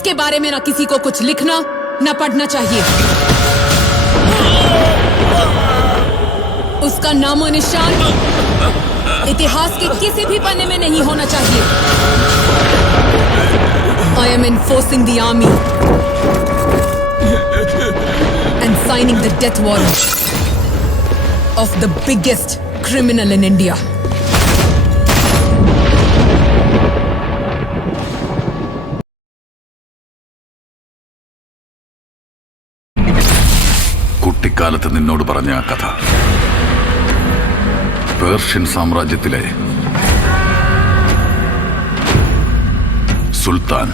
उसके बारे में ना किसी को कुछ लिखना ना पढ़ना चाहिए। उसका नामो निशान इतिहास के किसी भी पन्ने में नहीं होना चाहिए। I am enforcing the army and signing the death warrant of the biggest criminal in India. കുട്ടിക്കാലത്ത് നിന്നോട് പറഞ്ഞ ആ കഥ പേർഷ്യൻ സാമ്രാജ്യത്തിലെ സുൽത്താൻ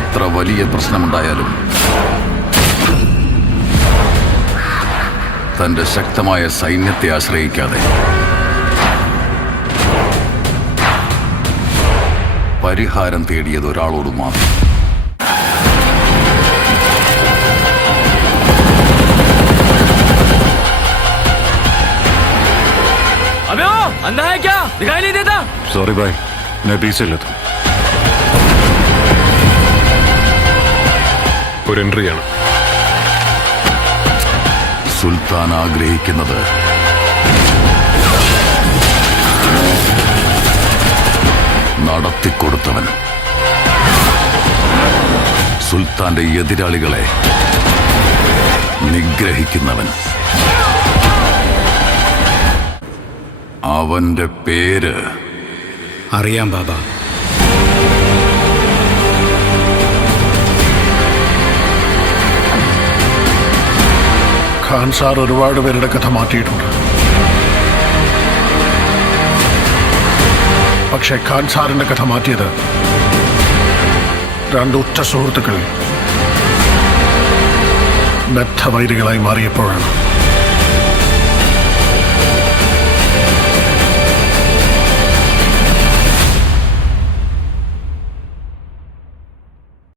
എത്ര വലിയ പ്രശ്നമുണ്ടായാലും തന്റെ ശക്തമായ സൈന്യത്തെ ആശ്രയിക്കാതെ പരിഹാരം തേടിയത് ഒരാളോട് മാത്രം. अंधा है क्या? दिखाई नहीं देता? सॉरी भाई, मैं बीच से लेता हूँ. ഒരു എൻട്രിയാണ്. സുൽത്താൻ ആഗ്രഹിക്കുന്നത് നടത്തിക്കൊടുത്തവൻ, സുൽത്താന്റെ എതിരാളികളെ നിഗ്രഹിക്കുന്നവൻ. അവന്റെ പേര് അറിയാം ബാബ. ഖാൻ സാർ ഒരുപാട് പേരുടെ കഥ മാറ്റിയിട്ടുണ്ട്. പക്ഷേ ഖാൻ സാറിന്റെ കഥ മാറ്റിയത് രണ്ട് ഉറ്റ സുഹൃത്തുക്കൾ ബദ്ധവൈരികളായി മാറിയപ്പോഴാണ്.